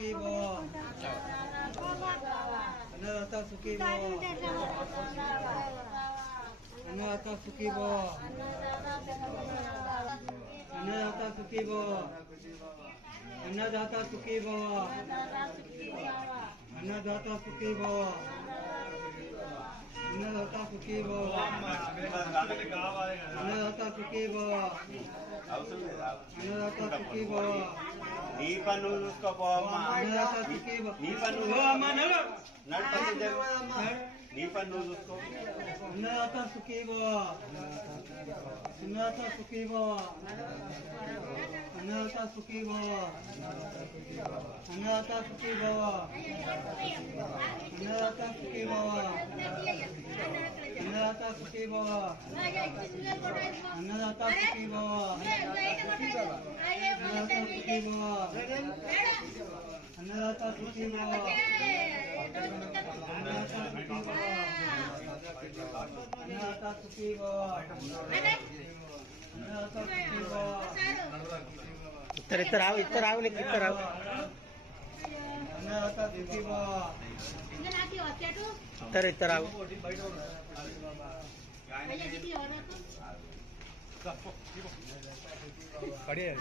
सुखी भव अन्नदाता सुखी भव अन्नदाता सुखी भव अन्नदाता सुखी भव अन्नदाता सुखी भव अन्नदाता सुखी भव अन्नदाता सुखी भव अन्नदाता सुखी भव अन्नदाता सुखी भव నీ పన్ను చూసుకోపోమ్మా अन्नदाता सुखी भव నీ పన్ను నీ పన్ను చూసుకో अन्नदाता सुखी भव अन्नदाता सुखी भव अन्नदाता सुखी भव अन्नदाता सुखी भव अन्नदाता सुखी भव अन्नदाता सुखी भव अन्नदाता सुखी भव अन्नदाता सुखी भव अन्नदाता सुखी भव अन्नदाता सुखी भव इतर आओ लेकिन इतर आओ अन्नदाता सुखी भव इतर आओ बढ़िया